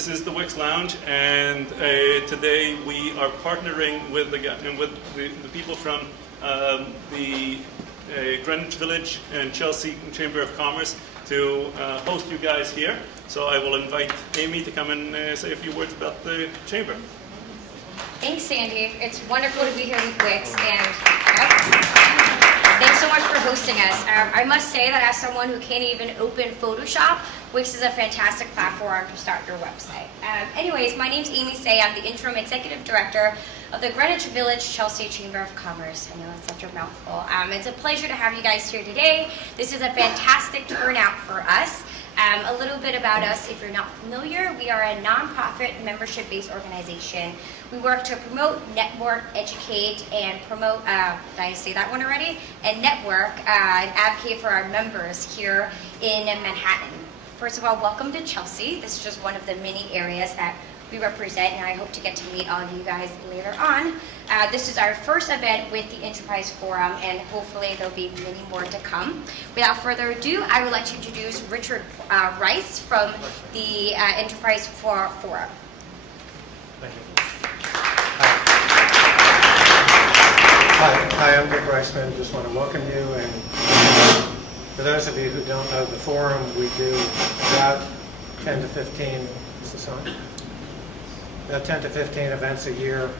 This is the Wix Lounge, and today we are partnering with the people from the Greenwich Village and Chelsea Chamber of Commerce to host you guys here. So I will invite Amy to come and say a few words about the chamber. Thanks, Sandy. It's wonderful to be here with Wix, and thanks so much for hosting us. I must say that as someone who can't even open Photoshop, Wix is a fantastic platform to start your website. Anyways, my name's Amy Say. I'm the Interim Executive Director of the Greenwich Village Chelsea Chamber of Commerce. I know it's such a mouthful. It's a pleasure to have you guys here today. This is a fantastic turnout for us. A little bit about us, if you're not familiar, we are a nonprofit membership-based organization. We work to promote, network, educate, and promote, did I say that one already? And network and advocate for our members here in Manhattan. First of all, welcome to Chelsea. This is just one of the many areas that we represent, and I hope to get to meet all of you guys later on. This is our first event with the Enterprise Forum, and hopefully there'll be many more to come. Without further ado, I would like to introduce Richard Rice from the Enterprise Forum. Thank you. Hi, I'm Rick Reisman. Just want to welcome you. And for those of you who don't know the forum, we do about 10 to 15. Is this on? About 10 to 15 events a year,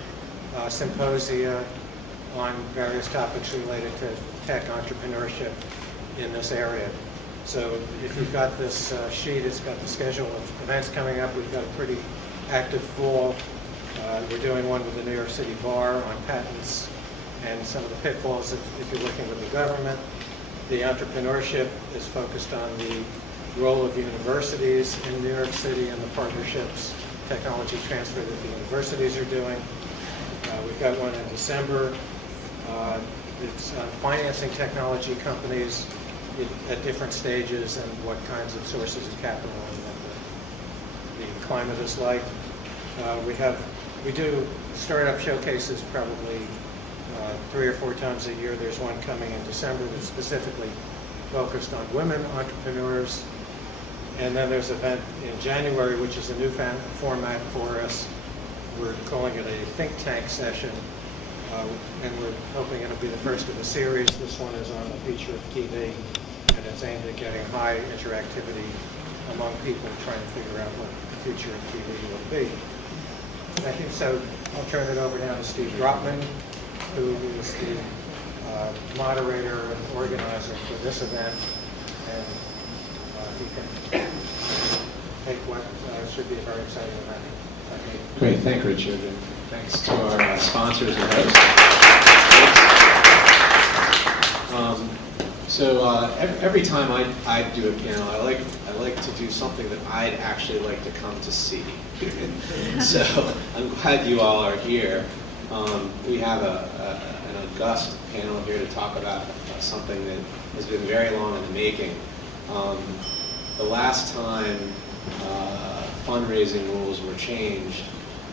symposia on various topics related to tech entrepreneurship in this area. So if you've got this sheet, it's got the schedule of events coming up. We've got a pretty active fall. We're doing one with the New York City Bar on patents and some of the pitfalls if you're working with the government. The entrepreneurship is focused on the role of universities in New York City and the partnerships, technology transfer that the universities are doing. We've got one in December. It's on financing technology companies at different stages and what kinds of sources of capital and what the climate is like. We do startup showcases probably 3 or 4 times a year. There's one coming in December that's specifically focused on women entrepreneurs. And then there's an event in January, which is a new format for us. We're calling it a think tank session, and we're hoping it'll be the first of a series. This one is on the future of TV, and it's aimed at getting high interactivity among people trying to figure out what the future of TV will be. Thank you. So I'll turn it over now to Steve Brotman, who is the moderator and organizer for this event, and he can take what should be a very exciting event. Great, thank you, Richard, and thanks to our sponsors and hosts. Every time I do a panel, I like to do something that I'd actually like to come to see. So I'm glad you all are here. We have an august panel here to talk about something that has been very long in the making. The last time fundraising rules were changed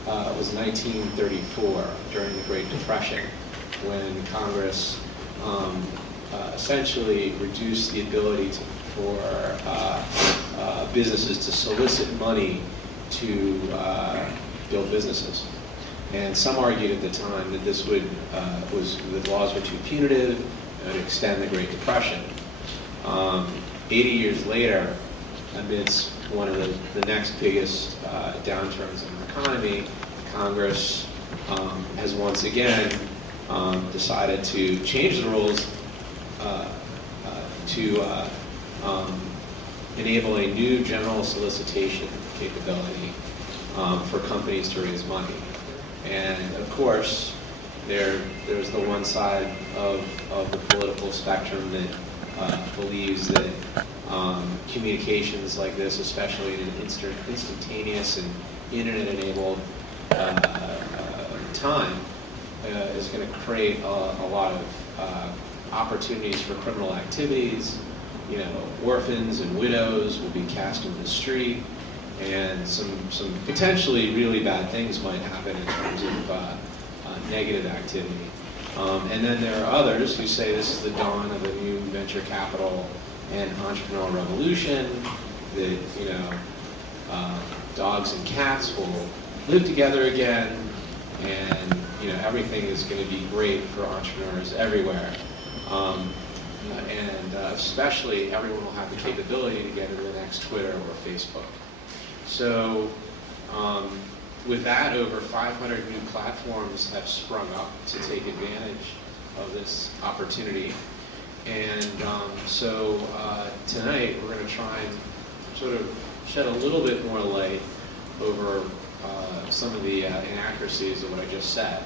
was 1934 during the Great Depression, when Congress essentially reduced the ability for businesses to solicit money to build businesses. And some argued at the time that this the laws were too punitive and would extend the Great Depression. 80 years later, amidst one of the next biggest downturns in our economy, Congress has once again decided to change the rules to enable a new general solicitation capability for companies to raise money. And of course, there's the one side of the political spectrum that believes that communications like this, especially in an instantaneous and internet-enabled time, is going to create a lot of opportunities for criminal activities. You know, orphans and widows will be cast into the street, and some potentially really bad things might happen in terms of negative activity. And then there are others who say this is the dawn of a new venture capital and entrepreneurial revolution, that dogs and cats will live together again, and everything is going to be great for entrepreneurs everywhere. And especially everyone will have the capability to get into the next Twitter or Facebook. So with that, over 500 new platforms have sprung up to take advantage of this opportunity. And so tonight we're going to try and sort of shed a little bit more light over some of the inaccuracies of what I just said.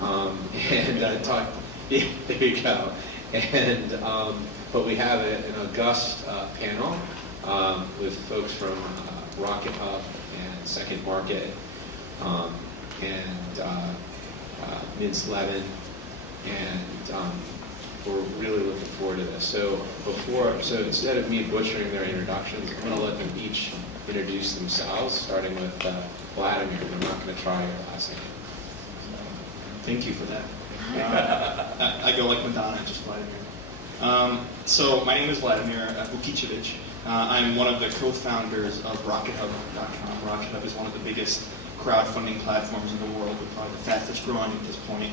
And talk, yeah, there you go. And but we have an august panel with folks from Rocket Hub and Second Market and Mintz-Levin, and we're really looking forward to this. So instead of me butchering their introductions, I'm going to let them each introduce themselves, starting with Vladimir. I'm not going to try your last name. Thank you for that. I go like Madonna, just Vladimir. So my name is Vladimir Vukicevic. I'm one of the co-founders of RocketHub.com. Rocket Hub is one of the biggest crowdfunding platforms in the world. We're probably the fastest growing at this point.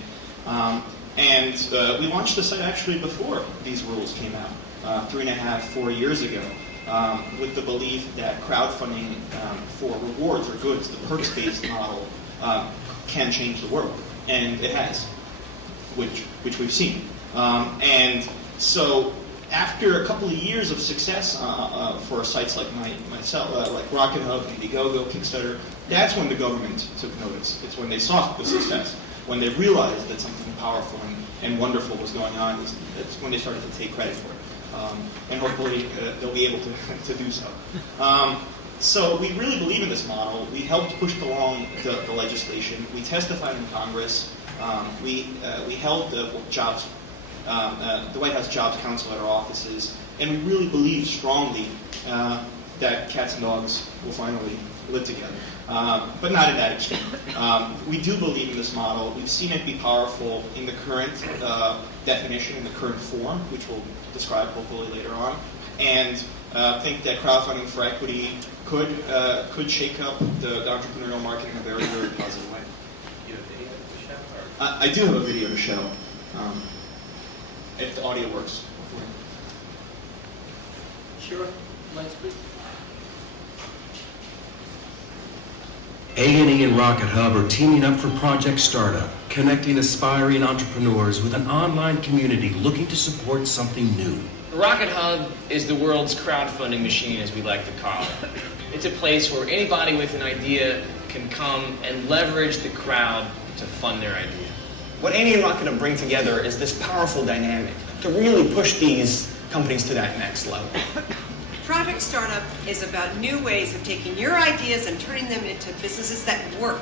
And we launched the site actually before these rules came out, 3.5, 4 years ago, with the belief that crowdfunding for rewards or goods, the perks-based model, can change the world. And it has, which we've seen. And so after a couple of years of success for sites like myself, like Rocket Hub, Indiegogo, Kickstarter, that's when the government took notice. It's when they saw the success, when they realized that something powerful and wonderful was going on. That's when they started to take credit for it. And hopefully they'll be able to do so. So we really believe in this model. We helped push along the legislation. We testified in Congress. We held the White House Jobs Council at our offices, and we really believe strongly that cats and dogs will finally live together, but not in that extreme. We do believe in this model. We've seen it be powerful in the current definition, in the current form, which we'll describe hopefully later on, and think that crowdfunding for equity could shake up the entrepreneurial market in a very, very positive way. You have a video to show? I do have a video to show, if the audio works. Sure. Lights, please. A&E and Rocket Hub are teaming up for Project Startup, connecting aspiring entrepreneurs with an online community looking to support something new. Rocket Hub is the world's crowdfunding machine, as we like to call it. It's a place where anybody with an idea can come and leverage the crowd to fund their idea. What A&E and Rocket Hub bring together is this powerful dynamic to really push these companies to that next level. Project Startup is about new ways of taking your ideas and turning them into businesses that work,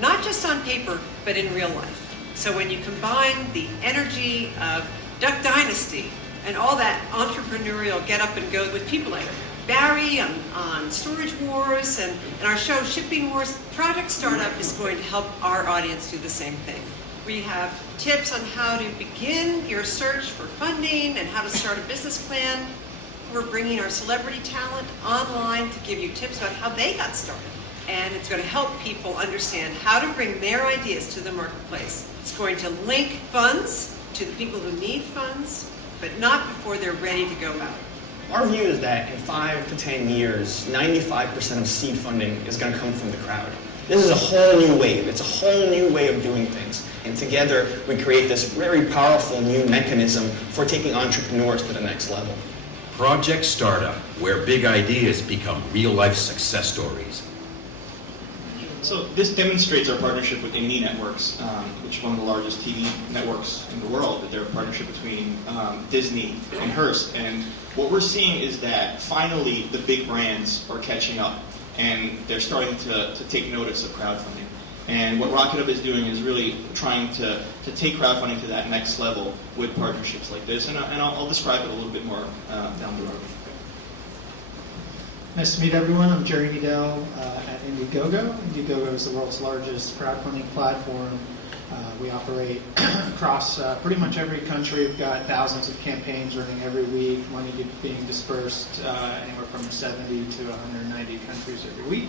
not just on paper, but in real life. So when you combine the energy of Duck Dynasty and all that entrepreneurial get up and go with people like Barry on Storage Wars and our show Shipping Wars, Project Startup is going to help our audience do the same thing. We have tips on how to begin your search for funding and how to start a business plan. We're bringing our celebrity talent online to give you tips about how they got started. And it's going to help people understand how to bring their ideas to the marketplace. It's going to link funds to the people who need funds, but not before they're ready to go out. Our view is that in 5 to 10 years, 95% of seed funding is going to come from the crowd. This is a whole new wave. It's a whole new way of doing things. And together, we create this very powerful new mechanism for taking entrepreneurs to the next level. Project Startup, where big ideas become real-life success stories. So this demonstrates our partnership with A&E Networks, which is one of the largest TV networks in the world. They're a partnership between Disney and Hearst. And what we're seeing is that finally the big brands are catching up, and they're starting to take notice of crowdfunding. And what Rocket Hub is doing is really trying to take crowdfunding to that next level with partnerships like this. And I'll describe it a little bit more down the road. Nice to meet everyone. I'm Jerry Needel at Indiegogo. Indiegogo is the world's largest crowdfunding platform. We operate across pretty much every country. We've got thousands of campaigns running every week, money being dispersed anywhere from 70 to 190 countries every week.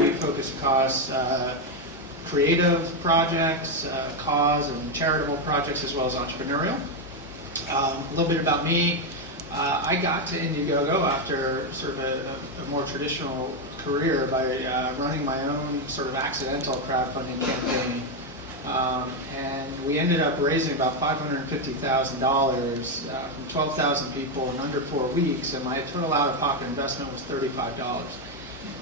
We focus across creative projects, cause and charitable projects, as well as entrepreneurial. A little bit about me. I got to Indiegogo after sort of a more traditional career by running my own sort of accidental crowdfunding campaign. And we ended up raising about $550,000 from 12,000 people in under 4 weeks, and my total out-of-pocket investment was $35.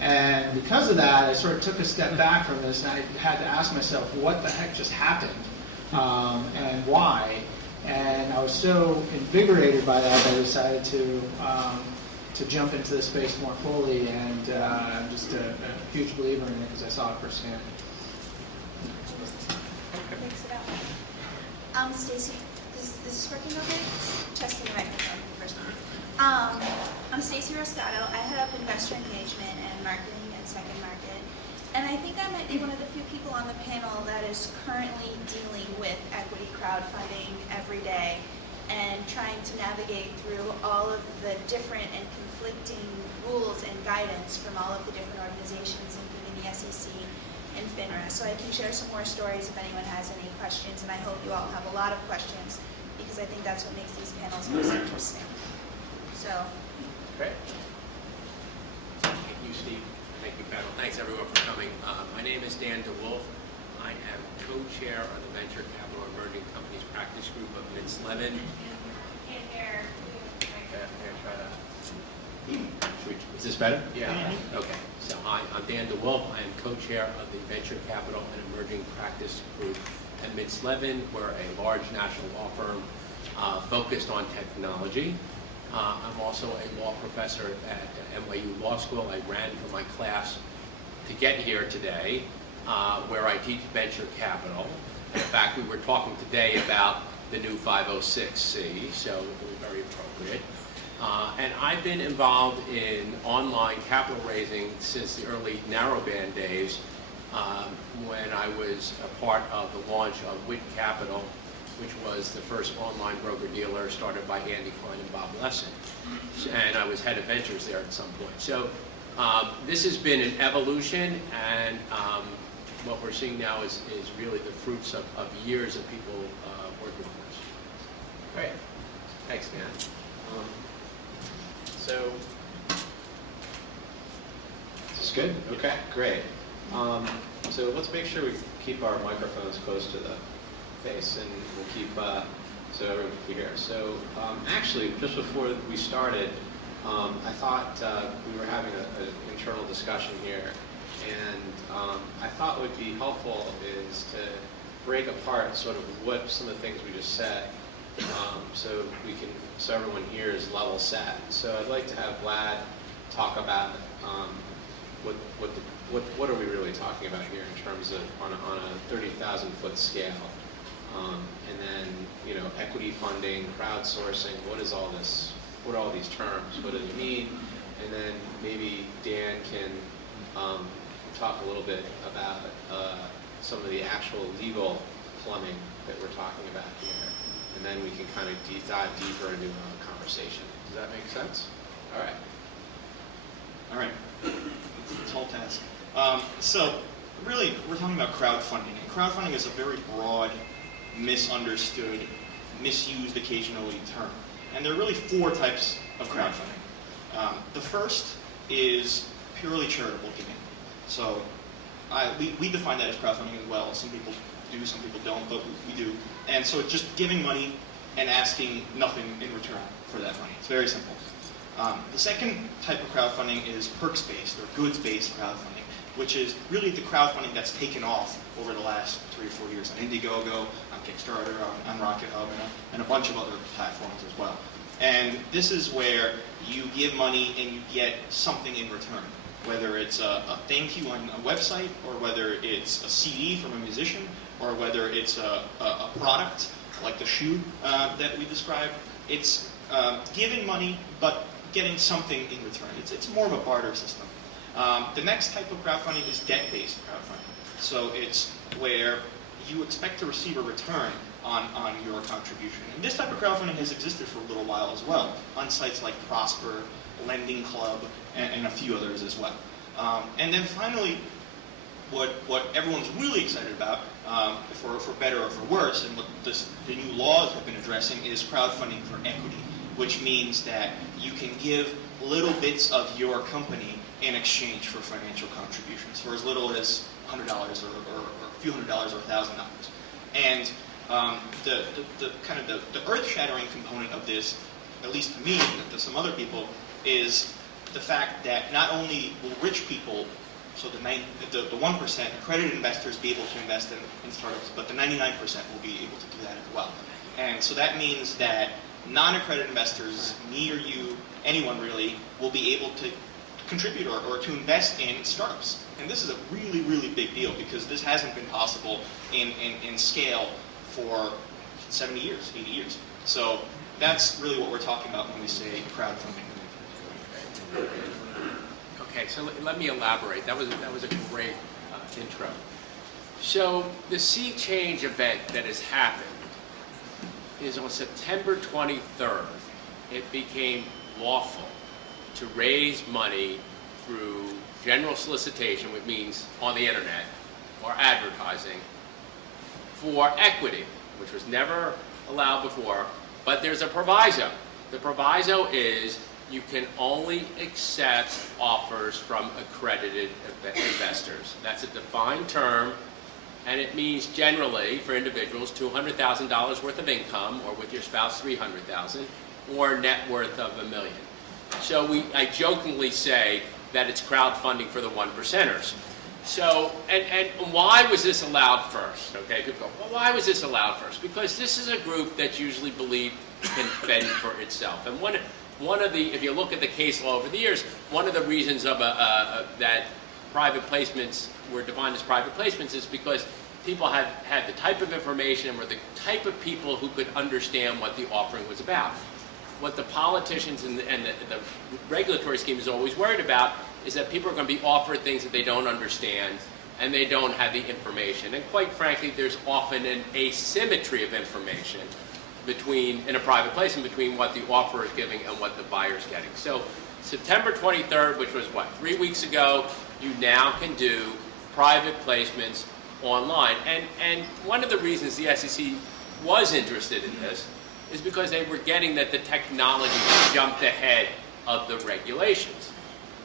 And because of that, I sort of took a step back from this, and I had to ask myself, what the heck just happened, and why? And I was so invigorated by that, I decided to jump into the space more fully, and I'm just a huge believer in it because I saw it firsthand. Stacey, is this working okay? Testing the microphone for the first time. I'm Stacey Rasgado. I head up investor engagement and marketing at Second Market. And I think I might be one of the few people on the panel that is currently dealing with equity crowdfunding every day and trying to navigate through all of the different and conflicting rules and guidance from all of the different organizations, including the SEC and FINRA. So I can share some more stories if anyone has any questions, and I hope you all have a lot of questions because I think that's what makes these panels most interesting. So. Great. Thank you, Steve. Thank you, panel. Thanks, everyone, for coming. My name is Dan DeWolf. I am co-chair of the Venture Capital Emerging Companies Practice Group of Mintz-Levin. Is this better? Yeah. Okay. So hi, I'm Dan DeWolf. I am co-chair of the Venture Capital and Emerging Practice Group at Mintz-Levin. We're a large national law firm focused on technology. I'm also a law professor at NYU Law School. I ran for my class to get here today, where I teach venture capital. In fact, we were talking today about the new 506C, so it was very appropriate. And I've been involved in online capital raising since the early narrowband days, when I was a part of the launch of WIT Capital, which was the first online broker-dealer started by Andy Klein and Bob Lessin. And I was head of ventures there at some point. So this has been an evolution, and what we're seeing now is really the fruits of years of people working on this. Great. Thanks, Dan. So, this is good? Okay, great. So let's make sure we keep our microphones close to the face, and we'll keep, so everyone can hear. So actually, just before we started, I thought we were having an internal discussion here, and I thought what would be helpful is to break apart sort of what some of the things we just said, so everyone here is level set. So I'd like to have Vlad talk about what are we really talking about here in terms of on a 30,000 foot scale, and then equity funding, crowdsourcing. What is all this? What are all these terms? What do they mean? And then maybe Dan can talk a little bit about some of the actual legal plumbing that we're talking about here. And then we can kind of dive deeper into a conversation. Does that make sense? All right. All right. It's a tall task. So really, we're talking about crowdfunding. And crowdfunding is a very broad, misunderstood, misused occasionally term. And there are really 4 types of crowdfunding. The first is purely charitable giving. So we define that as crowdfunding as well. Some people do, some people don't, but we do. And so it's just giving money and asking nothing in return for that money. It's very simple. The second type of crowdfunding is perks-based or goods-based crowdfunding, which is really the crowdfunding that's taken off over the last 3 or 4 years on Indiegogo, on Kickstarter, on Rocket Hub, and a bunch of other platforms as well. And this is where you give money and you get something in return, whether it's a thank you on a website, or whether it's a CD from a musician, or whether it's a product like the shoe that we described. It's giving money, but getting something in return. It's more of a barter system. The next type of crowdfunding is debt-based crowdfunding. So it's where you expect to receive a return on your contribution. And this type of crowdfunding has existed for a little while as well, on sites like Prosper, Lending Club, and a few others as well. And then finally, what everyone's really excited about, for better or for worse, and what the new laws have been addressing, is crowdfunding for equity, which means that you can give little bits of your company in exchange for financial contributions, for as little as $100 or a few $100s or $1,000. And the kind of the earth-shattering component of this, at least to me and to some other people, is the fact that not only will rich people, so the 1%, accredited investors, be able to invest in startups, but the 99% will be able to do that as well. And so that means that non-accredited investors, me or you, anyone really, will be able to contribute or to invest in startups. And this is a really, really big deal, because this hasn't been possible in scale for 70 years, 80 years. So that's really what we're talking about when we say crowdfunding. Okay, so let me elaborate. That was a great intro. So the sea change event that has happened is on September 23rd. It became lawful to raise money through general solicitation, which means on the internet or advertising, for equity, which was never allowed before. But there's a proviso. The proviso is you can only accept offers from accredited investors. That's a defined term, and it means generally for individuals $200,000 worth of income, or with your spouse $300,000, or net worth of $1 million. So I jokingly say that it's crowdfunding for the 1%ers. So, and why was this allowed first? Okay, people go, well, why was this allowed first? Because this is a group that's usually believed can fend for itself. And one of the, if you look at the case law over the years, one of the reasons of that private placements were defined as private placements is because people had the type of information and were the type of people who could understand what the offering was about. What the politicians and the regulatory scheme is always worried about is that people are going to be offered things that they don't understand and they don't have the information. And quite frankly, there's often an asymmetry of information in a private placement between what the offerer is giving and what the buyer is getting. So September 23rd, which was 3 weeks ago, you now can do private placements online. And one of the reasons the SEC was interested in this is because they were getting that the technology jumped ahead of the regulations.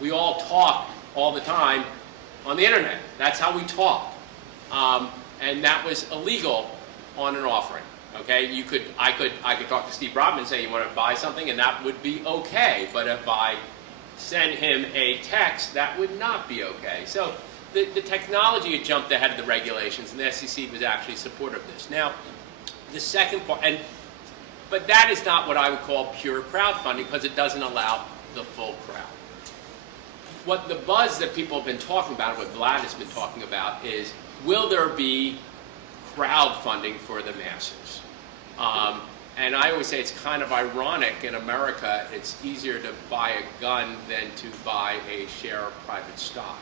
We all talk all the time on the internet. That's how we talk. And that was illegal on an offering. Okay, I could talk to Steve Brotman and say, you want to buy something, and that would be okay. But if I send him a text, that would not be okay. So the technology had jumped ahead of the regulations, and the SEC was actually supportive of this. Now, the second part, but that is not what I would call pure crowdfunding, because it doesn't allow the full crowd. What the buzz that people have been talking about, what Vlad has been talking about, is will there be crowdfunding for the masses? And I always say it's kind of ironic in America, it's easier to buy a gun than to buy a share of private stock.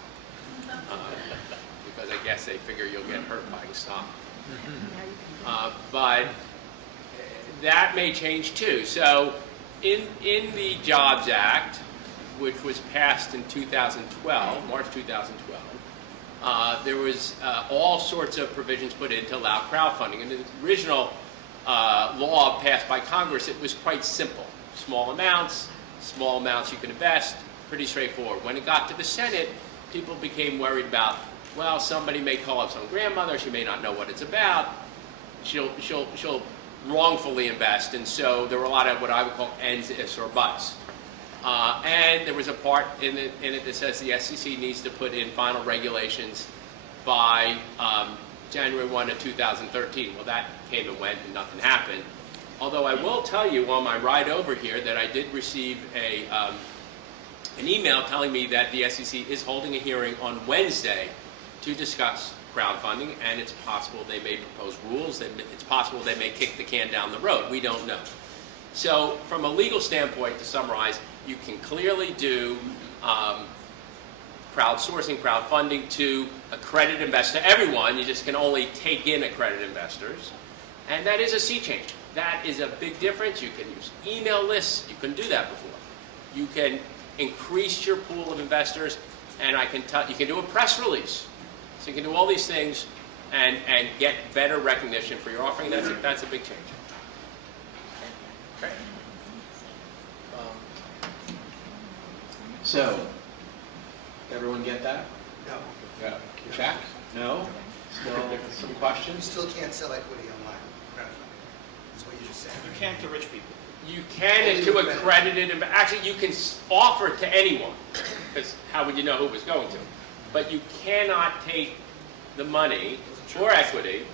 Because I guess they figure you'll get hurt buying stock. But that may change too. So in the Jobs Act, which was passed in 2012, March 2012, there was all sorts of provisions put in to allow crowdfunding. And the original law passed by Congress, it was quite simple. Small amounts you can invest, pretty straightforward. When it got to the Senate, people became worried about, well, somebody may call up some grandmother, she may not know what it's about, she'll wrongfully invest, and so there were a lot of what I would call ands, ifs, or buts. And there was a part in it that says the SEC needs to put in final regulations by January 1 of 2013. Well, that came and went and nothing happened. Although I will tell you on my ride over here that I did receive an email telling me that the SEC is holding a hearing on Wednesday to discuss crowdfunding, and it's possible they may propose rules, it's possible they may kick the can down the road. We don't know. So from a legal standpoint, to summarize, you can clearly do crowdsourcing, crowdfunding to accredited investors. Everyone, you just can only take in accredited investors. And that is a sea change. That is a big difference. You can use email lists. You couldn't do that before. You can increase your pool of investors, and you can do a press release. So you can do all these things and get better recognition for your offering. That's a big change. Okay. So, everyone get that? No. Yeah. Check? No? Still some You questions? still can't sell equity online, crowdfunding. That's what you just said. You can't to rich people. You can and to accredited, actually you can offer it to anyone, because how would you know who it was going to? But you cannot take the money or equity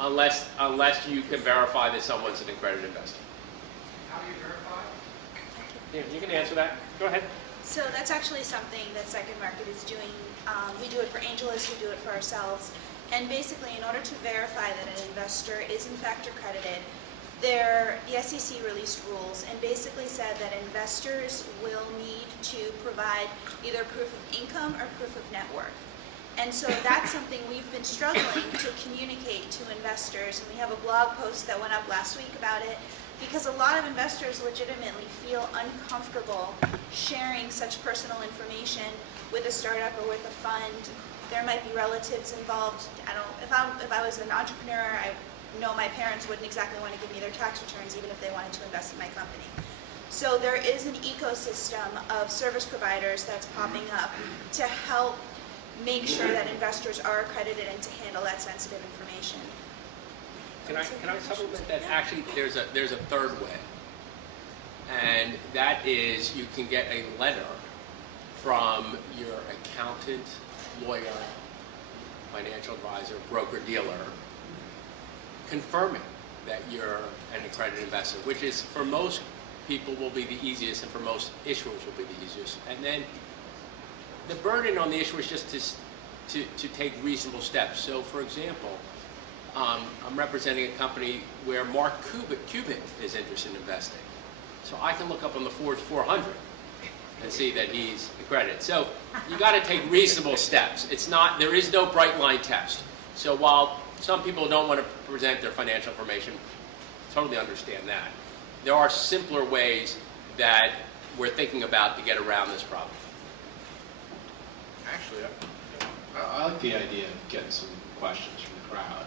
unless you can verify that someone's an accredited investor. How do you verify? Yeah, you can answer that. Go ahead. So that's actually something that Second Market is doing. We do it for AngelList, we do it for ourselves. And basically, in order to verify that an investor is in fact accredited, the SEC released rules and basically said that investors will need to provide either proof of income or proof of net worth. And so that's something we've been struggling to communicate to investors. And we have a blog post that went up last week about it, because a lot of investors legitimately feel uncomfortable sharing such personal information with a startup or with a fund. There might be relatives involved. If I was an entrepreneur, I know my parents wouldn't exactly want to give me their tax returns even if they wanted to invest in my company. So there is an ecosystem of service providers that's popping up to help make sure that investors are accredited and to handle that sensitive information. Can I supplement that? Actually, there's a third way, and that is you can get a letter from your accountant, lawyer, financial advisor, broker dealer, confirming that you're an accredited investor, which is for most people will be the easiest, and for most issuers will be the easiest. And then the burden on the issuer is just to take reasonable steps. So, for example, I'm representing a company where Mark Cuban is interested in investing. So I can look up on the Forbes 400 and see that he's accredited. So you got to take reasonable steps. There is no bright line test. So while some people don't want to present their financial information, totally understand that. There are simpler ways that we're thinking about to get around this problem. Actually, I like the idea of getting some questions from the crowd,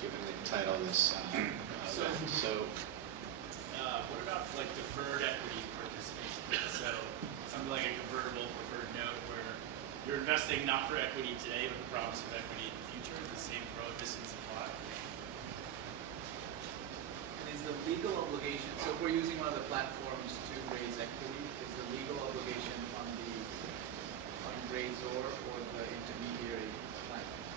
given the title of this event. So, what about like deferred equity participation? So something like a convertible preferred note where you're investing not for equity today, but the promise of equity in the future. The same prohibitions apply. And is the legal obligation, so if we're using one of the platforms to raise equity, is the legal obligation on the fundraiser or the intermediary platform?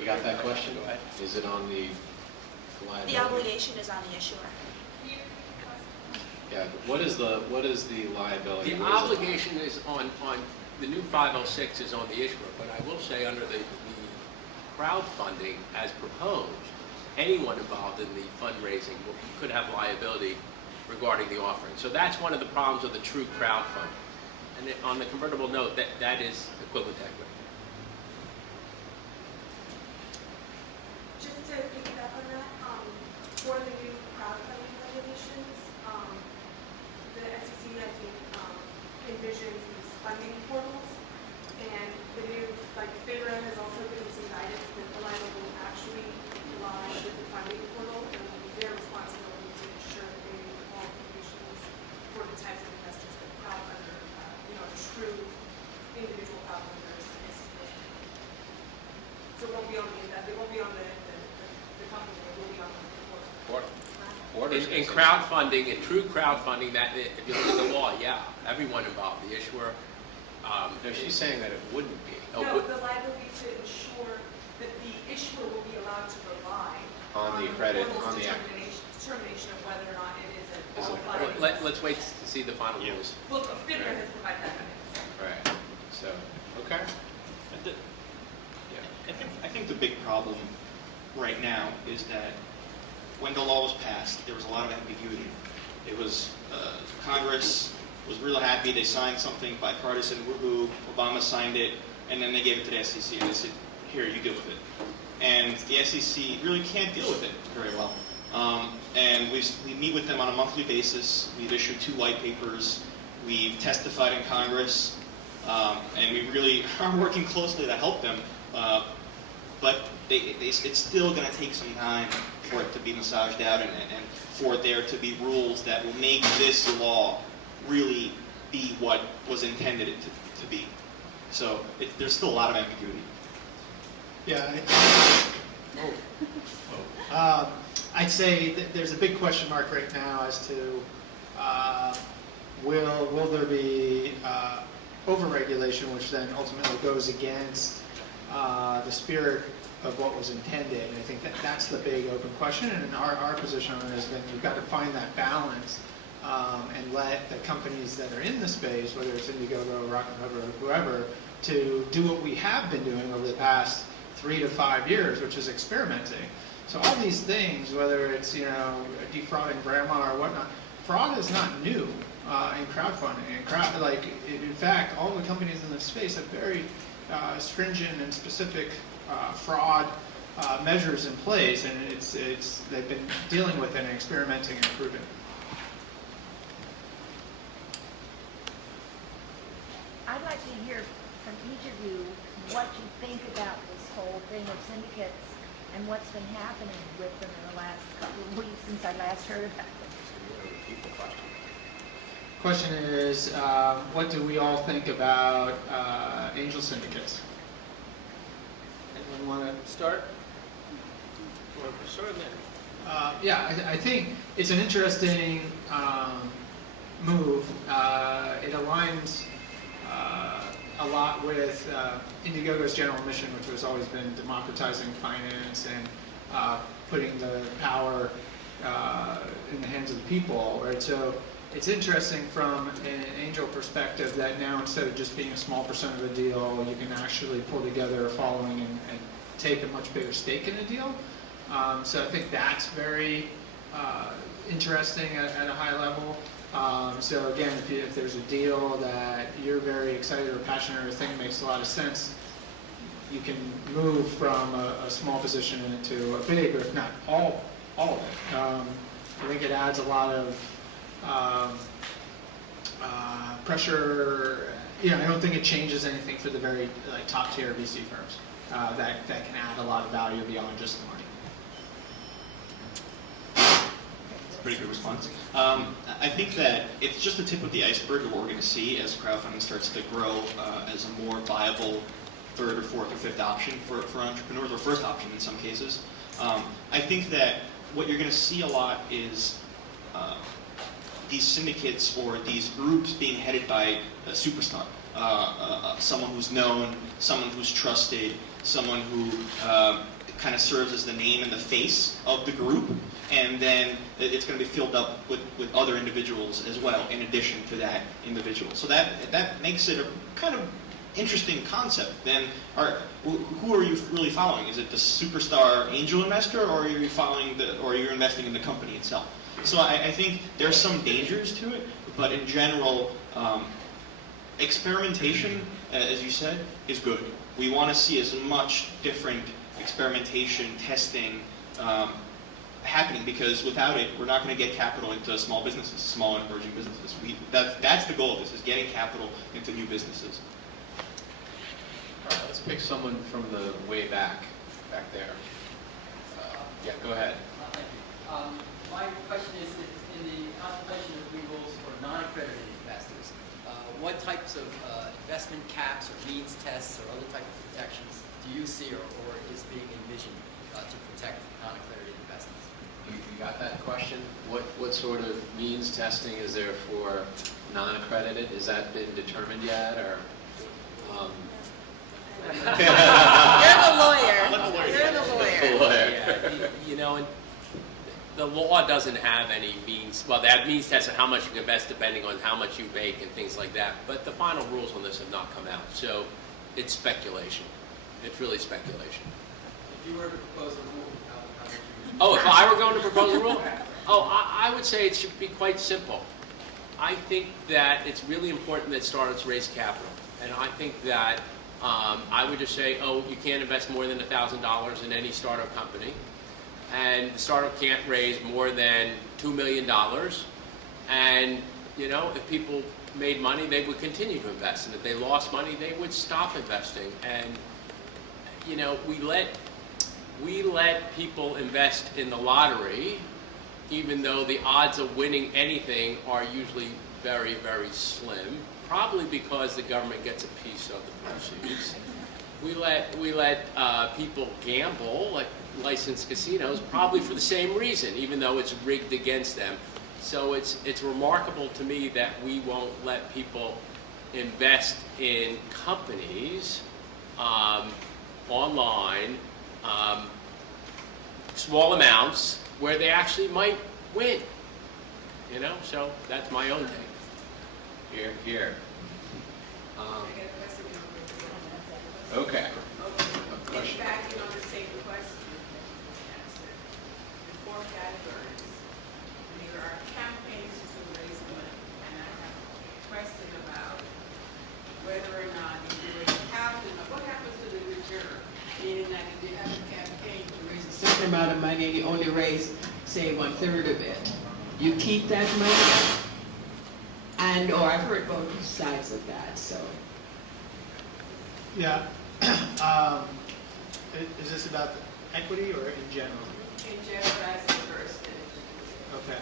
You got that question? Go ahead. Is it on the liability? The obligation is on the issuer. Yeah. What is the liability? The obligation is on the new 506 is on the issuer, but I will say under the crowdfunding as proposed, anyone involved in the fundraising could have liability regarding the offering. So that's one of the problems with the true crowdfunding. And on the convertible note, that is equivalent to equity. Just to piggyback on that, for the new crowdfunding regulations, the SEC, I think, envisions these funding portals, and the new, like, FINRA has also given some guidance that the liability will actually lie with the funding portal, and it will be their responsibility to ensure that they meet the qualifications for the types of investors that crowdfunder, true individual crowdfunders is. So it won't be on the company, it will be on the portal. In crowdfunding, in true crowdfunding, that if you look at the law, yeah, everyone involved, the issuer. No, she's saying that it wouldn't be. No, the liability to ensure that the issuer will be allowed to rely On the credit, portal's on the determination of whether or not it is a qualified. Let's wait to see the final rules. Well, FINRA has provided that guidance. Right. So, okay. I think the big problem right now is that when the law was passed, there was a lot of ambiguity. It was Congress was real happy. They signed something bipartisan, woohoo, Obama signed it, and then they gave it to the SEC and they said, here, you deal with it. And the SEC really can't deal with it very well. And we meet with them on a monthly basis. We've issued 2 white papers. We've testified in Congress. And we really are working closely to help them. But it's still going to take some time for it to be massaged out and for there to be rules that will make this law really be what was intended it to be. So there's still a lot of ambiguity. Yeah. I'd say that there's a big question mark right now as to will there be overregulation, which then ultimately goes against the spirit of what was intended. And I think that's the big open question. And our position on it has been we've got to find that balance and let the companies that are in the space, whether it's Indiegogo, Rocket Rubber, or whoever, to do what we have been doing over the past 3 to 5 years, which is experimenting. So all these things, whether it's defrauding grandma or whatnot, fraud is not new in crowdfunding. And in fact, all the companies in this space have very stringent and specific fraud measures in place, and they've been dealing with it and experimenting and improving. I'd like to hear from each of you what you think about this whole thing of syndicates and what's been happening with them in the last couple of weeks since I last heard about them. Question is, what do we all think about angel syndicates? Anyone want to start? Yeah, I think it's an interesting move. It aligns a lot with Indiegogo's general mission, which has always been democratizing finance and putting the power in the hands of the people. Right? So it's interesting from an angel perspective that now instead of just being a small percent of a deal, you can actually pull together a following and take a much bigger stake in a deal. So I think that's very interesting at a high level. So again, if there's a deal that you're very excited or passionate or think makes a lot of sense, you can move from a small position into a big, or if not all of it. I think it adds a lot of pressure. I don't think it changes anything for the very top tier VC firms that can add a lot of value beyond just the money. Pretty good response. I think that it's just the tip of the iceberg of what we're going to see as crowdfunding starts to grow as a more viable 3rd or 4th or 5th option for entrepreneurs, or first option in some cases. I think that what you're going to see a lot is these syndicates or these groups being headed by a superstar, someone who's known, someone who's trusted, someone who kind of serves as the name and the face of the group, and then it's going to be filled up with other individuals as well, in addition to that individual. So that makes it a kind of interesting concept. Then, who are you really following? Is it the superstar angel investor, or are you or you're investing in the company itself? So I think there's some dangers to it, but in general, experimentation, as you said, is good. We want to see as much different experimentation, testing happening, because without it, we're not going to get capital into small businesses, small and emerging businesses. That's the goal of this, is getting capital into new businesses. All right, let's pick someone from the way back there. Yeah, go ahead. Thank you. My question is, in the contemplation of new rules for non-accredited investors, what types of investment caps or means tests or other types of protections do you see or is being envisioned to protect non-accredited investors? You got that question? What sort of means testing is there for non-accredited? Has that been determined yet, or? You're the lawyer. You're the lawyer. Yeah, the law doesn't have any means. Well, they have means tests on how much you can invest depending on how much you make and things like that. But the final rules on this have not come out, so it's speculation. It's really speculation. If you were to propose a rule, how would you? Oh, if I were going to propose a rule? Oh, I would say it should be quite simple. I think that it's really important that startups raise capital. And I think that I would just say, oh, you can't invest more than $1,000 in any startup company. And the startup can't raise more than $2 million. And, you know, if people made money, they would continue to invest. And if they lost money, they would stop investing. And, you know, we let people invest in the lottery, even though the odds of winning anything are usually very, very slim, probably because the government gets a piece of the proceeds. We let people gamble, like licensed casinos, probably for the same reason, even though it's rigged against them. So it's remarkable to me that we won't let people invest in companies online, small amounts, where they actually might win. You know, so that's my own take. Here, here. Okay. Question. Backing on the same question, the four categories. There are campaigns to raise money, and I have a question about whether or not you raise half the money. What happens to the return? Meaning that if you have a campaign to raise a certain amount of money and you only raise, say, 1/3 of it, you keep that money? And, or I've heard both sides of that, so. Yeah. Is this about equity or in general? In general, as the first. Okay.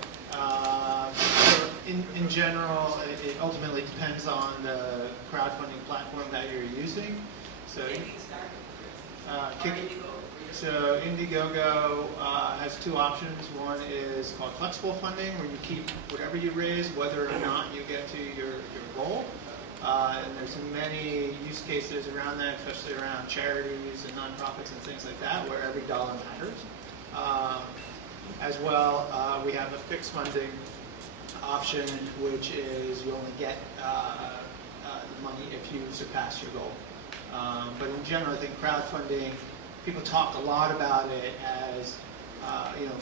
So in general, it ultimately depends on the crowdfunding platform that you're using. So, so Indiegogo has two options. One is called flexible funding, where you keep whatever you raise, whether or not you get to your goal. And there's many use cases around that, especially around charities and nonprofits and things like that, where every dollar matters. As well, we have a fixed funding option, which is you only get the money if you surpass your goal. But in general, I think crowdfunding, people talk a lot about it as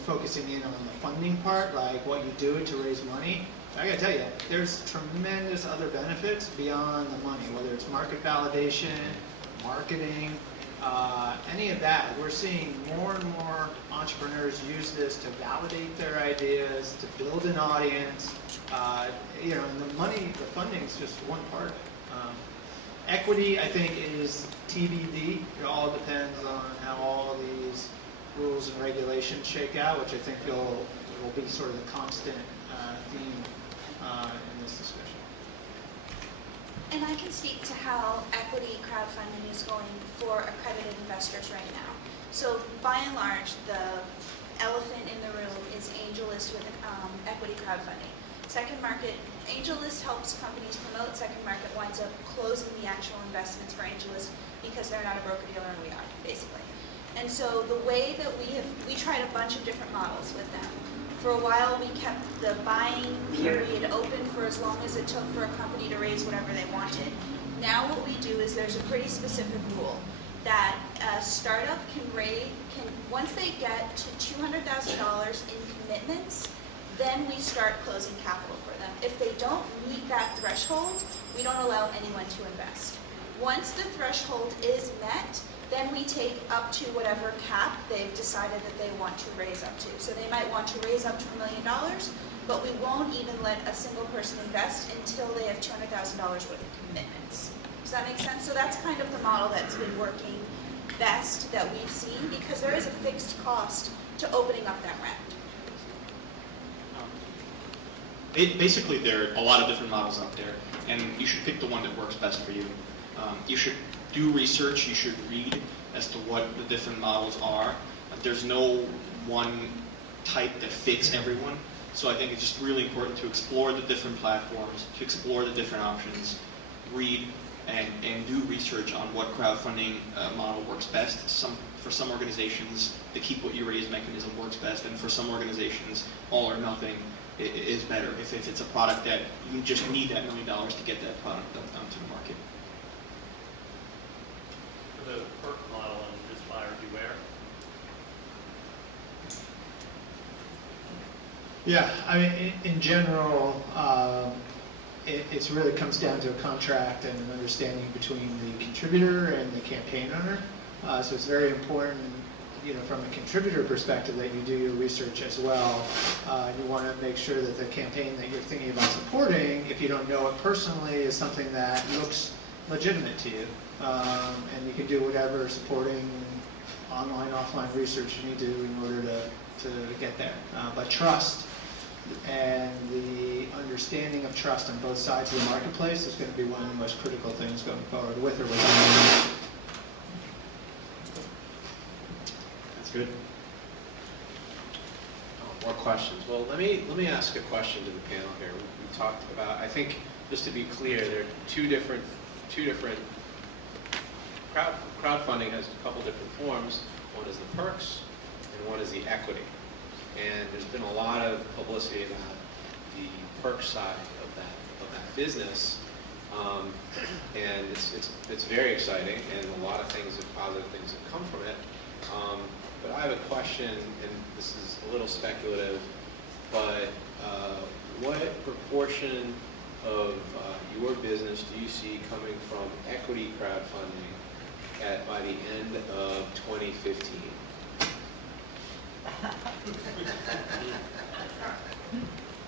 focusing in on the funding part, like what you do to raise money. I gotta tell you, there's tremendous other benefits beyond the money, whether it's market validation, marketing, any of that. We're seeing more and more entrepreneurs use this to validate their ideas, to build an audience. And the funding is just one part. Equity, I think, is TBD. It all depends on how all these rules and regulations shake out, which I think will be sort of the constant theme in this discussion. And I can speak to how equity crowdfunding is going for accredited investors right now. So by and large, the elephant in the room is AngelList with equity crowdfunding. Second Market, AngelList helps companies promote. Second Market winds up closing the actual investments for AngelList because they're not a broker-dealer and we are, basically. And so the way that we tried a bunch of different models with them. For a while, we kept the buying period open for as long as it took for a company to raise whatever they wanted. Now what we do is there's a pretty specific rule that a startup can once they get to $200,000 in commitments, then we start closing capital for them. If they don't meet that threshold, we don't allow anyone to invest. Once the threshold is met, then we take up to whatever cap they've decided that they want to raise up to. So they might want to raise up to $1 million, but we won't even let a single person invest until they have $200,000 worth of commitments. Does that make sense? So that's kind of the model that's been working best that we've seen, because there is a fixed cost to opening up that round. Basically, there are a lot of different models out there, and you should pick the one that works best for you. You should do research, you should read as to what the different models are. There's no one type that fits everyone, so I think it's just really important to explore the different platforms, to explore the different options, read and do research on what crowdfunding model works best. For some organizations, the keep what you raise mechanism works best, and for some organizations, all or nothing is better if it's a product that you just need that $1 million to get that product onto the market. For the perk model and this buyer beware. Yeah, I mean, in general, it really comes down to a contract and an understanding between the contributor and the campaign owner. So it's very important, from a contributor perspective, that you do your research as well. You want to make sure that the campaign that you're thinking about supporting, if you don't know it personally, is something that looks legitimate to you. And you can do whatever supporting online, offline research you need to in order to get there. But trust and the understanding of trust on both sides of the marketplace is going to be one of the most critical things going forward, with or without. That's good. More questions? Well, let me ask a question to the panel here. We talked about, I think, just to be clear, there are two different crowdfunding has a couple different forms. One is the perks, and one is the equity. And there's been a lot of publicity about the perk side of that business, and it's very exciting, and a lot of positive things have come from it. But I have a question, and this is a little speculative, but what proportion of your business do you see coming from equity crowdfunding by the end of 2015?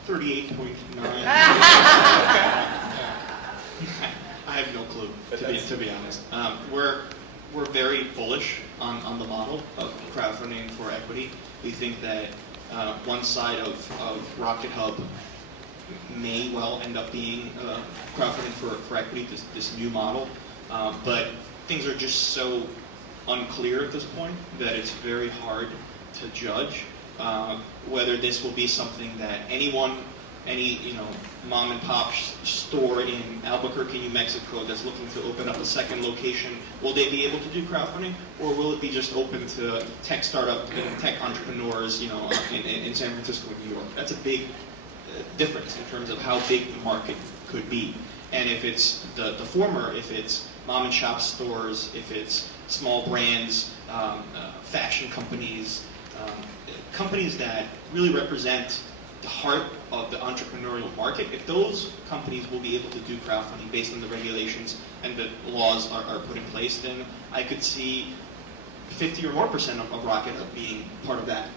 38.9. I have no clue, to be honest. We're very bullish on the model of crowdfunding for equity. We think that one side of Rocket Hub may well end up being crowdfunding for equity, this new model. But things are just so unclear at this point that it's very hard to judge whether this will be something that any mom and pop store in Albuquerque, New Mexico that's looking to open up a second location, will they be able to do crowdfunding, or will it be just open to tech startup and tech entrepreneurs, in San Francisco and New York? That's a big difference in terms of how big the market could be. And if it's the former, if it's mom and shop stores, if it's small brands, fashion companies, companies that really represent the heart of the entrepreneurial market, if those companies will be able to do crowdfunding based on the regulations and the laws are put in place, then I could see 50 or more % of Rocket Hub being part of that.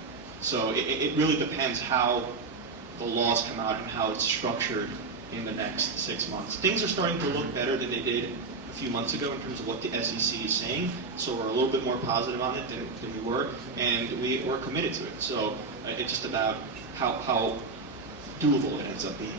So it really depends how the laws come out and how it's structured in the next 6 months. Things are starting to look better than they did a few months ago in terms of what the SEC is saying, so we're a little bit more positive on it than we were, and we're committed to it. So it's just about how doable it ends up being.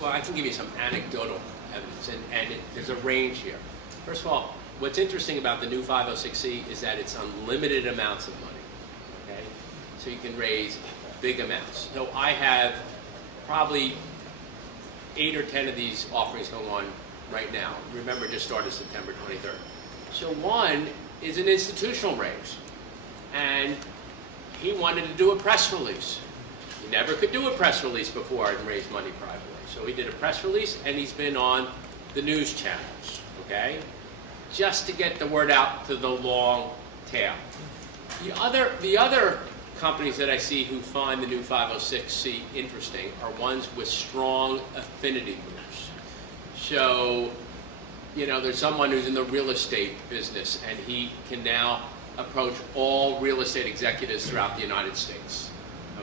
Well, I can give you some anecdotal evidence, and there's a range here. First of all, what's interesting about the new 506C is that it's unlimited amounts of money, okay? So you can raise big amounts. So I have probably 8 or 10 of these offerings going on right now. Remember, it just started September 23rd. So one is an institutional raise, and he wanted to do a press release. He never could do a press release before and raise money privately. So he did a press release, and he's been on the news channels, okay? Just to get the word out to the long tail. The other companies that I see who find the new 506C interesting are ones with strong affinity groups. So, there's someone who's in the real estate business, and he can now approach all real estate executives throughout the United States,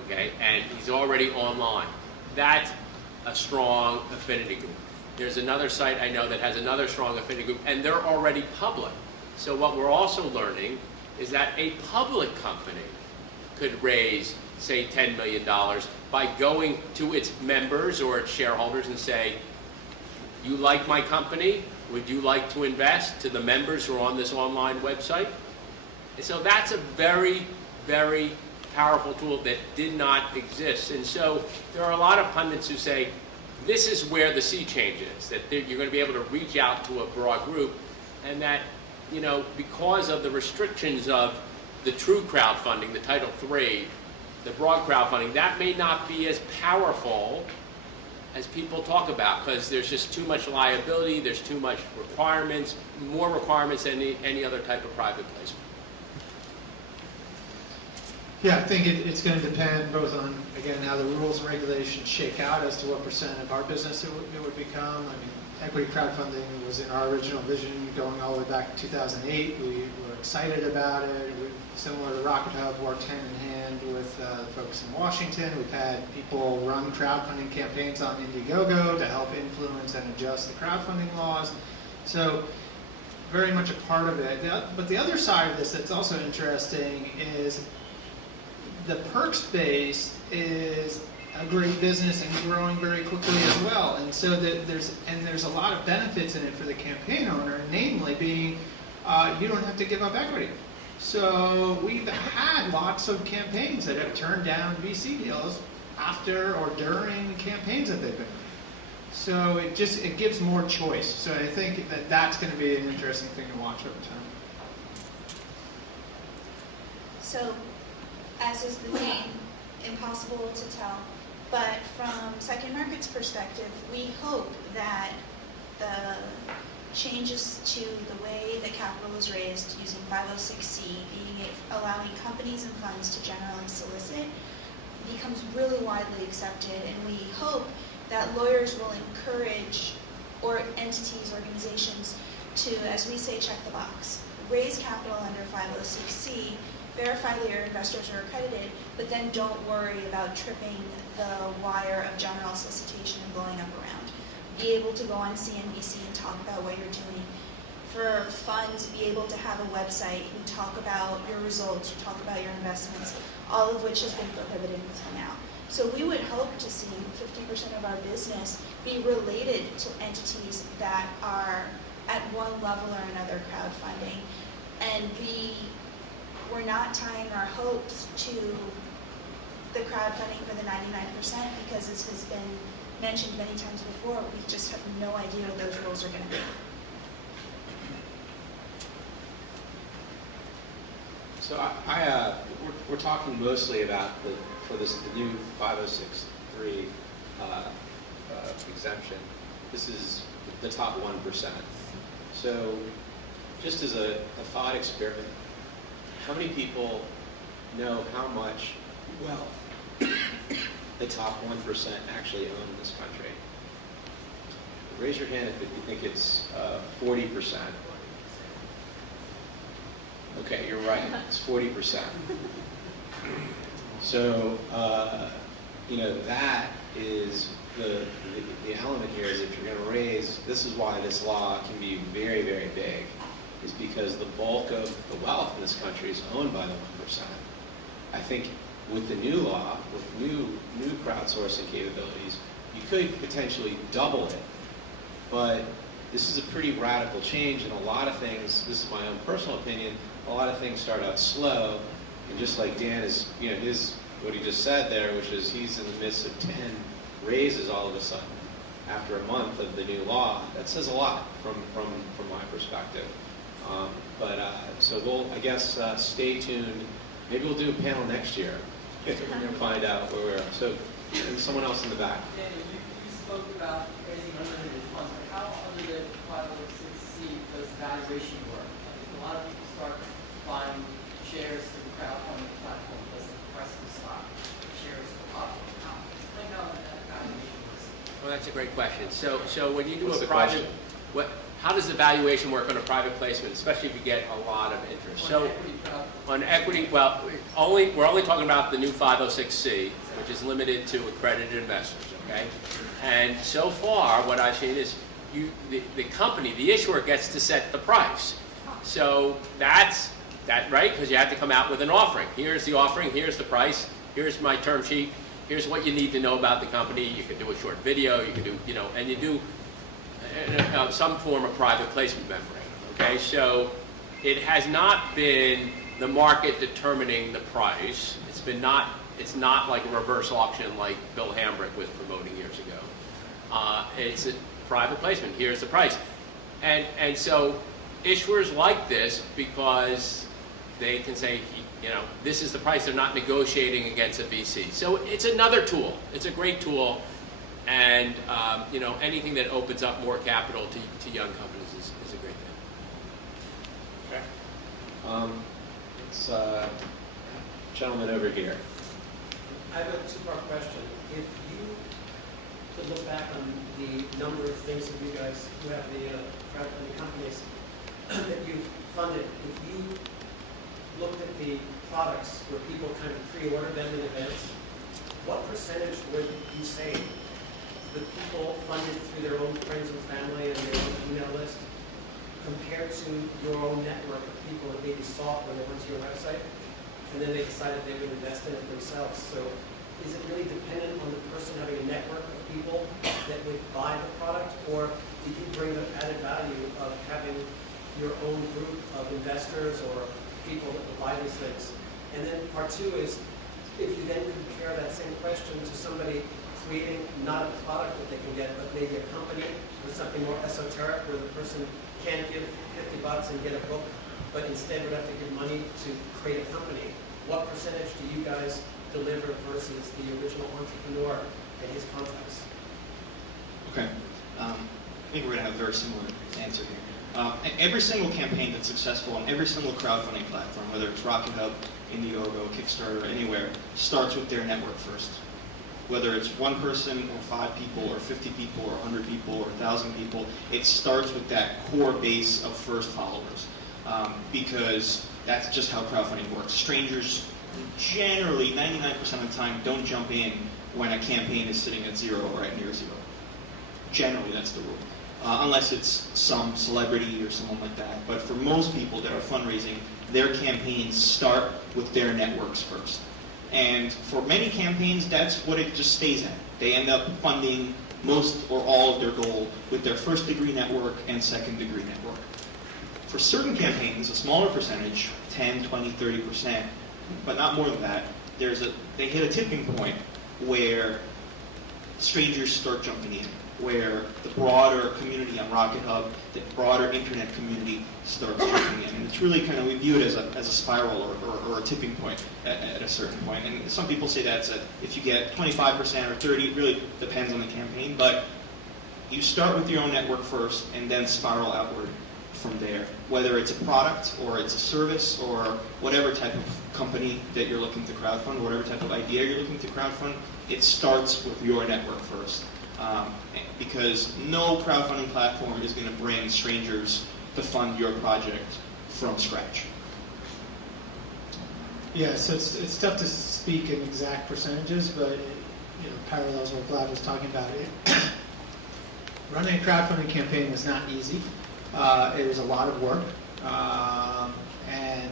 okay? And he's already online. That's a strong affinity group. There's another site I know that has another strong affinity group, and they're already public. So what we're also learning is that a public company could raise, say, $10 million by going to its members or its shareholders and say, you like my company? Would you like to invest? To the members who are on this online website. And so that's a very, very powerful tool that did not exist. And so there are a lot of pundits who say, this is where the sea change is, that you're going to be able to reach out to a broad group, and that, because of the restrictions of the true crowdfunding, the Title III, the broad crowdfunding, that may not be as powerful as people talk about, because there's just too much liability, there's too much requirements, more requirements than any other type of private placement. Yeah, I think it's going to depend both on, again, how the rules and regulations shake out as to what percent of our business it would become. I mean, equity crowdfunding was in our original vision going all the way back to 2008. We were excited about it. Similar to Rocket Hub, worked hand in hand with folks in Washington. We've had people run crowdfunding campaigns on Indiegogo to help influence and adjust the crowdfunding laws. So very much a part of it. But the other side of this that's also interesting is the perk space is a great business and growing very quickly as well. And so that there's a lot of benefits in it for the campaign owner, namely being you don't have to give up equity. So we've had lots of campaigns that have turned down VC deals after or during campaigns that they've been running. So it gives more choice. So I think that's going to be an interesting thing to watch over time. So, as is the name, impossible to tell. But from Second Market's perspective, we hope that the changes to the way that capital is raised using 506C, allowing companies and funds to generally solicit, becomes really widely accepted, and we hope that lawyers will encourage entities, organizations to, as we say, check the box, raise capital under 506C, verify that your investors are accredited, but then don't worry about tripping the wire of general solicitation and blowing up around. Be able to go on CNBC and talk about what you're doing. For funds, be able to have a website and talk about your results, or talk about your investments, all of which has been prohibited until now. So we would hope to see 50% of our business be related to entities that are at one level or another crowdfunding, and we're not tying our hopes to the crowdfunding for the 99% because, as has been mentioned many times before, we just have no idea what those rules are going to be. So we're talking mostly about the new 506(3) exemption. This is the top 1%. So just as a thought experiment, how many people know how much wealth the top 1% actually own in this country? Raise your hand if you think it's 40%. Okay, you're right. It's 40%. So, that is the element here is if you're going to raise, this is why this law can be very, very big, is because the bulk of the wealth in this country is owned by the 1%. I think with the new law, with new crowdsourcing capabilities, you could potentially double it. But this is a pretty radical change, and a lot of things, this is my own personal opinion, a lot of things start out slow, and just like Dan is, what he just said there, which is he's in the midst of 10 raises all of a sudden after a month of the new law. That says a lot from my perspective. So we'll, I guess, stay tuned. Maybe we'll do a panel next year. So we're going to find out where we're at. So, and someone else in the back. Danny, you spoke about raising unlimited funds, but how under the 506C does valuation work? If a lot of people start buying shares through the crowdfunding platform, does the price of the stock shares go up? Explain how that valuation works. Well, that's a great question. So when you do What's a the private, question? how does the valuation work on a private placement, especially if you get a lot of interest? So on equity, well, we're only talking about the new 506C, which is limited to accredited investors, okay? And so far, what I've seen is the company, the issuer, gets to set the price. So that's right, because you have to come out with an offering. Here's the offering, here's the price, here's my term sheet, here's what you need to know about the company. You can do a short video, you can do, and you do some form of private placement memorandum, okay? So it has not been the market determining the price. It's not like a reverse auction like Bill Hambrick was promoting years ago. It's a private placement. Here's the price. And so issuers like this because they can say, this is the price. They're not negotiating against a VC. So it's another tool. It's a great tool. And anything that opens up more capital to young companies is a great thing. Okay. Gentleman over here. I have a two-part question. If you could look back on the number of things that you guys, who have the crowdfunding companies that you've funded, if you looked at the products where people kind of pre-order them in advance, what percentage would you say the people funded through their own friends and family and their own email list compared to your own network of people that maybe saw it when they went to your website and then they decided they would invest in it themselves? So is it really dependent on the person having a network of people that would buy the product, or did you bring the added value of having your own group of investors or people that will buy these things? And then part two is, if you then compare that same question to somebody creating not a product that they can get, but maybe a company or something more esoteric where the person can't give $50 and get a book, but instead would have to give money to create a company, what percentage do you guys deliver versus the original entrepreneur and his contacts? Okay. I think we're going to have a very similar answer here. Every single campaign that's successful on every single crowdfunding platform, whether it's Rocket Hub, Indiegogo, Kickstarter, anywhere, starts with their network first. Whether it's one person or 5 people or 50 people or 100 people or 1,000 people, it starts with that core base of first followers. Because that's just how crowdfunding works. Strangers generally, 99% of the time, don't jump in when a campaign is sitting at 0 or at near 0. Generally, that's the rule. Unless it's some celebrity or someone like that. But for most people that are fundraising, their campaigns start with their networks first. And for many campaigns, that's what it just stays at. They end up funding most or all of their goal with their first degree network and second degree network. For certain campaigns, a smaller percentage, 10, 20, 30%, but not more than that, they hit a tipping point where strangers start jumping in, where the broader community on Rocket Hub, the broader internet community starts jumping in. And it's really kind of, we view it as a spiral or a tipping point at a certain point. And some people say that's if you get 25% or 30%, it really depends on the campaign, but you start with your own network first and then spiral outward from there. Whether it's a product or it's a service or whatever type of company that you're looking to crowdfund, whatever type of idea you're looking to crowdfund, it starts with your network first. Because no crowdfunding platform is going to bring strangers to fund your project from scratch. Yeah, so it's tough to speak in exact percentages, but parallels what Vlad was talking about. Running a crowdfunding campaign is not easy. It is a lot of work, and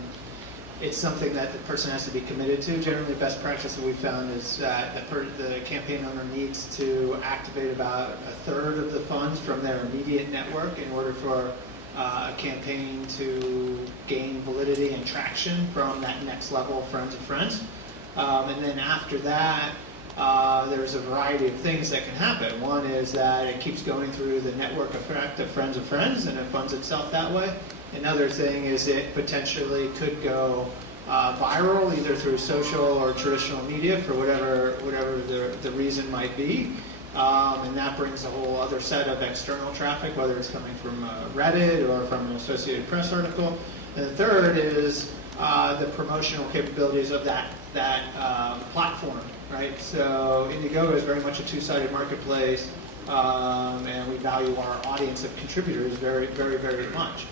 it's something that the person has to be committed to. Generally, the best practice that we've found is that the campaign owner needs to activate about a third of the funds from their immediate network in order for a campaign to gain validity and traction from that next level of friends of friends. And then after that, there's a variety of things that can happen. One is that it keeps going through the network effect of friends, and it funds itself that way. Another thing is it potentially could go viral, either through social or traditional media for whatever the reason might be. And that brings a whole other set of external traffic, whether it's coming from Reddit or from an Associated Press article. And the third is the promotional capabilities of that platform, right? So Indiegogo is very much a two-sided marketplace, and we value our audience of contributors very, very, very much.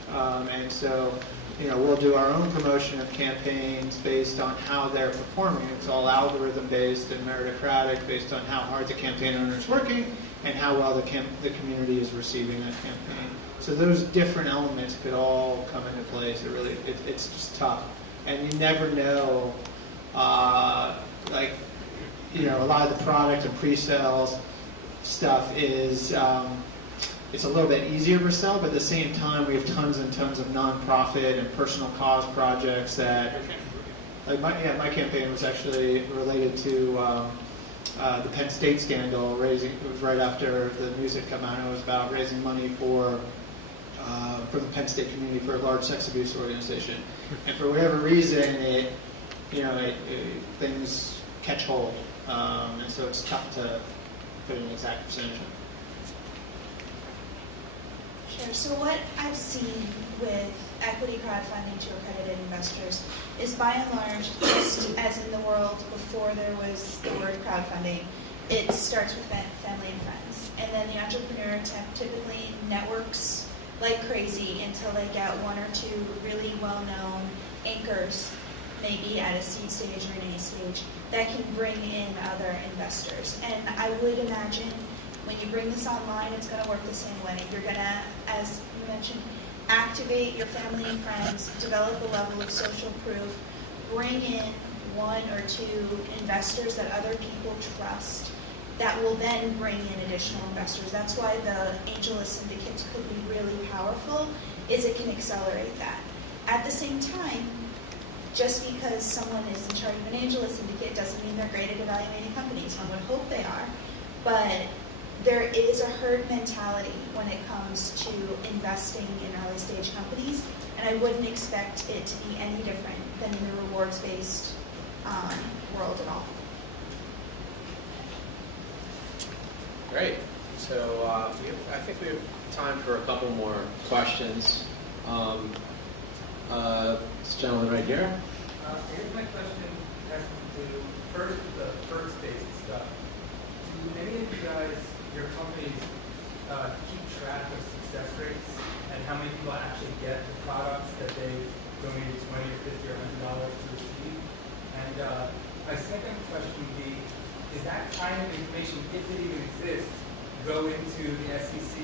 And so, we'll do our own promotion of campaigns based on how they're performing. It's all algorithm-based and meritocratic, based on how hard the campaign owner is working and how well the community is receiving that campaign. So those different elements could all come into place. It's just tough, and you never know. A lot of the product and pre-sales stuff is it's a little bit easier to sell, but at the same time we have tons and tons of nonprofit and personal cause projects that, my campaign was actually related to the Penn State scandal. It was right after the news had come out. It was about raising money for the Penn State community for a large sex abuse organization, and for whatever reason, things catch hold, and so it's tough to put an exact percentage on. Sure. So what I've seen with equity crowdfunding to accredited investors is, by and large, just as a before there was the word crowdfunding, it starts with family and friends. And then the entrepreneur typically networks like crazy until they get one or two really well-known anchors, maybe at a seed stage or an A stage, that can bring in other investors. And I would imagine when you bring this online, it's going to work the same way. You're going to, as you mentioned, activate your family and friends, develop a level of social proof, bring in one or two investors that other people trust that will then bring in additional investors. That's why the AngelList syndicates could be really powerful, is it can accelerate that. At the same time, just because someone is in charge of an AngelList syndicate doesn't mean they're great at evaluating companies. One would hope they are. But there is a herd mentality when it comes to investing in early stage companies, and I wouldn't expect it to be any different than in the rewards-based world at all. Great. So I think we have time for a couple more questions. This gentleman right here. I guess my question has to do first with the first-based stuff. Do any of you guys, your companies, keep track of success rates and how many people actually get the products that they've donated $20 or $50 or $100 to receive? And my second question would be, is that kind of information, if it even exists, go into the SEC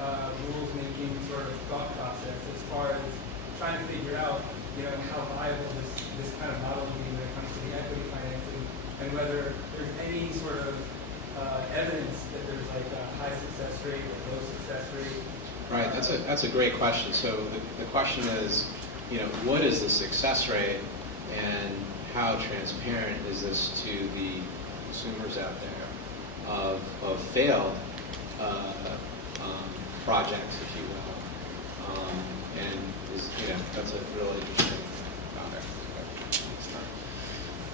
rules-making sort of thought process as far as trying to figure out, how viable this kind of model will be when it comes to the equity financing, and whether there's any sort of evidence that there's like a high success rate or low success rate? Right, that's a great question. So the question is, what is the success rate, and how transparent is this to the consumers out there of failed projects, if you will, and that's a really interesting topic.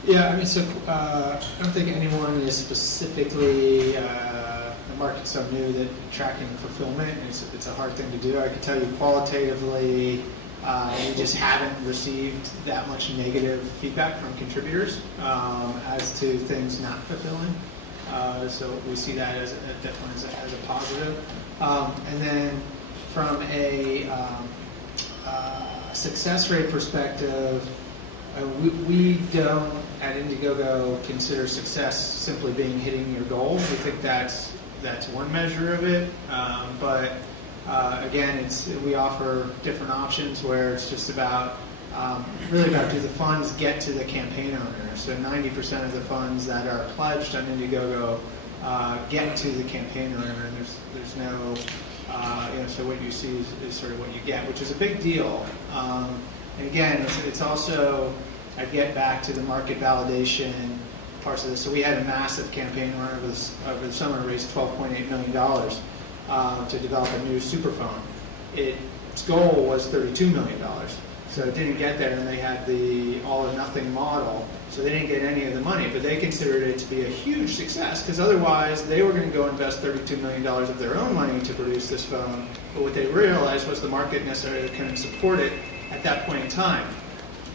Yeah, so I don't think anyone is specifically, the market's so new that tracking fulfillment, it's a hard thing to do. I can tell you qualitatively, we just haven't received that much negative feedback from contributors as to things not fulfilling. So we see that as definitely as a positive. And then from a success rate perspective, we don't at Indiegogo consider success simply being hitting your goals. We think that's one measure of it, but again, we offer different options where it's just about really about, do the funds get to the campaign owner? So 90% of the funds that are pledged on Indiegogo get to the campaign owner, and there's no, so what you see is sort of what you get, which is a big deal. And again, it's also, I get back to the market validation parts of this. So we had a massive campaign run over the summer, raised $12.8 million to develop a new superphone. Its goal was $32 million. So it didn't get there, and they had the all or nothing model, so they didn't get any of the money, but they considered it to be a huge success, because otherwise they were going to go invest $32 million of their own money to produce this phone, but what they realized was the market necessarily couldn't support it at that point in time.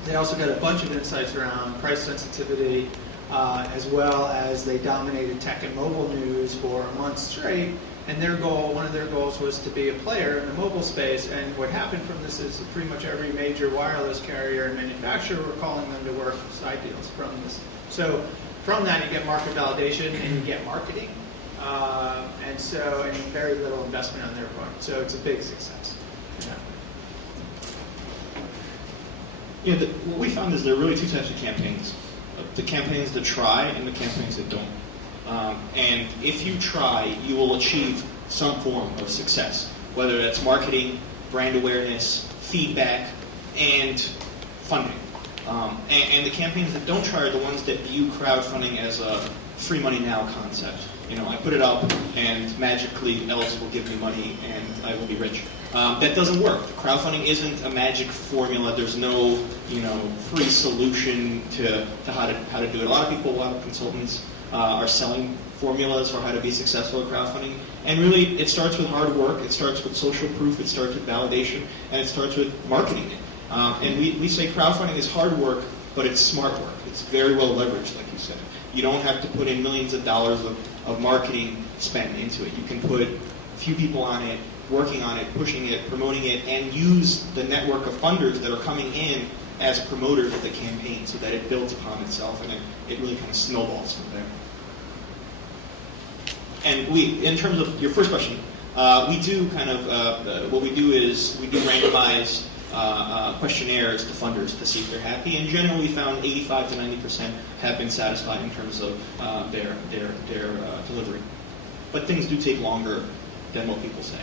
They also got a bunch of insights around price sensitivity, as well as they dominated tech and mobile news for a month straight. And one of their goals was to be a player in the mobile space. And what happened from this is pretty much every major wireless carrier and manufacturer were calling them to work side deals from this. So from that, you get market validation and you get marketing, and very little investment on their part. So it's a big success. What we found is there are really two types of campaigns: the campaigns that try and the campaigns that don't. And if you try, you will achieve some form of success, whether that's marketing, brand awareness, feedback, and funding. And the campaigns that don't try are the ones that view crowdfunding as a free money now concept. I put it up and magically else will give me money and I will be rich. That doesn't work. Crowdfunding isn't a magic formula. There's no, free solution to how to do it. A lot of people, a lot of consultants are selling formulas for how to be successful at crowdfunding. And really, it starts with hard work, it starts with social proof, it starts with validation, and it starts with marketing it. And we say crowdfunding is hard work, but it's smart work. It's very well leveraged, like you said. You don't have to put in millions of dollars of marketing spend into it. You can put a few people on it, working on it, pushing it, promoting it, and use the network of funders that are coming in as promoters of the campaign so that it builds upon itself and it really kind of snowballs from there. And in terms of your first question, we do kind of, what we do is we do randomized questionnaires to funders to see if they're happy, and generally we found 85 to 90% have been satisfied in terms of their delivery. But things do take longer than what people say.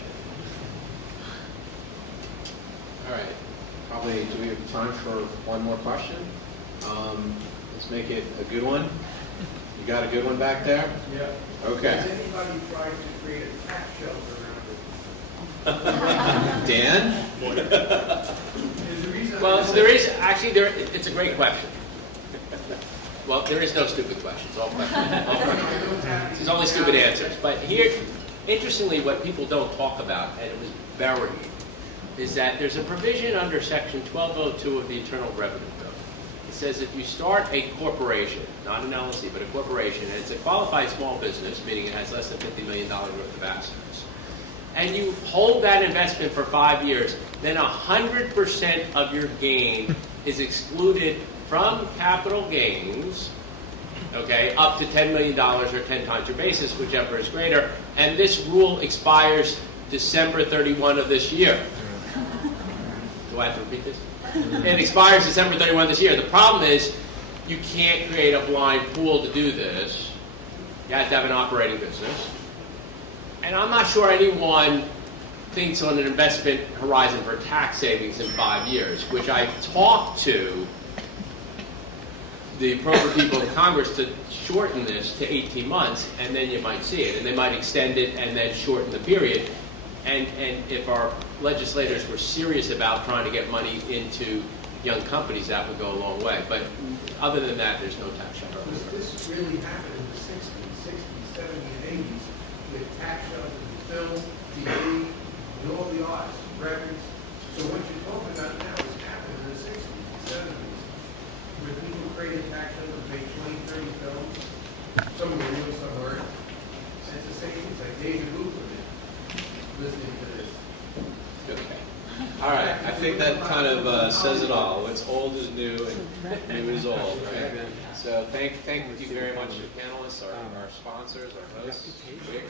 All right. Probably, do we have time for one more question? Let's make it a good one. You got a good one back there? Yeah. Okay. Has anybody tried to create a tax shelter around it? Dan? Well, there is, actually, it's a great question. Well, there is no stupid questions, all questions. There's only stupid answers. But here, interestingly, what people don't talk about, and it was buried, is that there's a provision under Section 1202 of the Internal Revenue Code. It says if you start a corporation, not an LLC, but a corporation, and it's a qualified small business, meaning it has less than $50 million worth of assets, and you hold that investment for 5 years, then 100% of your gain is excluded from capital gains, okay, up to $10 million or 10 times your basis, whichever is greater, and this rule expires December 31 of this year. Do I have to repeat this? It expires December 31 this year. The problem is you can't create a blind pool to do this. You have to have an operating business. And I'm not sure anyone thinks on an investment horizon for tax savings in 5 years, which I talked to the appropriate people in Congress to shorten this to 18 months, and then you might see it. And they might extend it and then shorten the period. And if our legislators were serious about trying to get money into young companies, that would go a long way. But other than that, there's no tax shelter. This really happened in the 60s, 70s, and 80s with tax shelters in film, TV, and all the arts, records. So what you're talking about now is happened in the 60s and 70s where people created tax shelters, made 20, 30 films. Some were real, some weren't. And it's the same thing. It's like David Luke listening to this. Okay. All right. I think that kind of says it all. What's old is new, and new is old. Right? So thank you very much to the panelists, our sponsors, our hosts, Wix.